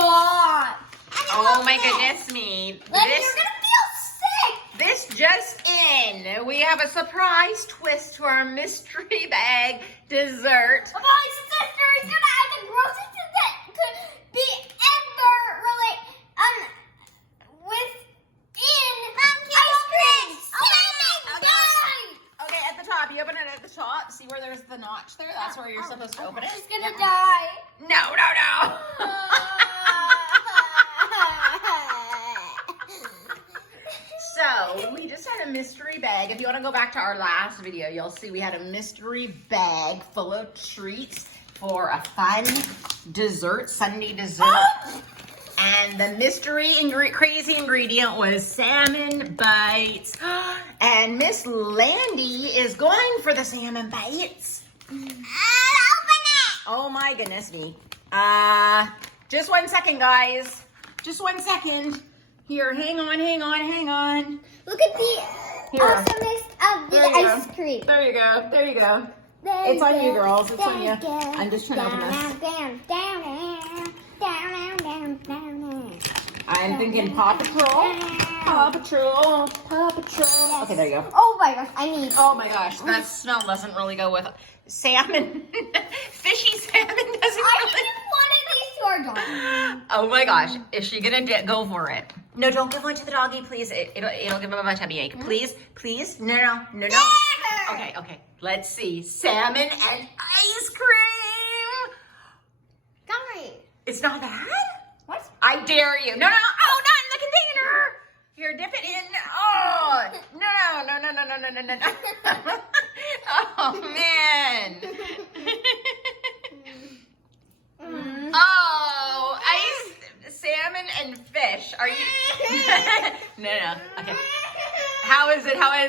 god. Oh my goodness me. Landi, you're gonna feel sick. This just in. We have a surprise twist to our mystery bag dessert. My sister is gonna have the grossest thing that could be ever really within ice cream. Oh my god! Okay, at the top. You open it at the top. See where there's the notch there? That's where you're supposed to open it. She's gonna die. No. So, we just had a mystery bag. If you want to go back to our last video, you'll see we had a mystery bag full of treats for a fun dessert, Sunday dessert. And the mystery crazy ingredient was salmon bites. And Miss Landi is going for the salmon bites. Open it. Oh my goodness me. Just 1 second, guys. Just 1 second. Here, hang on. Look at the Here. awesomeness of the There you ice go. cream. There you go. There It's you on you, go. girls. It's on There you. go. I'm just trying to open this. Down. I'm thinking Paw Patrol. Okay, there you go. Oh my gosh, I need. Oh my gosh, that smell doesn't really go with salmon. Fishy salmon doesn't I really. need one of these to our dog. Oh my gosh, is she gonna go for it? No, don't give one to the doggy, please. It'll give him a tummy ache. Please. No. Okay. Let's see. Salmon and ice cream. Sorry. It's not bad? What? I dare you. No. Oh, not in the container. Here, dip it in. Oh, no. Oh, man. Oh, salmon and fish. Are you? No. Okay. How is it? I'm gonna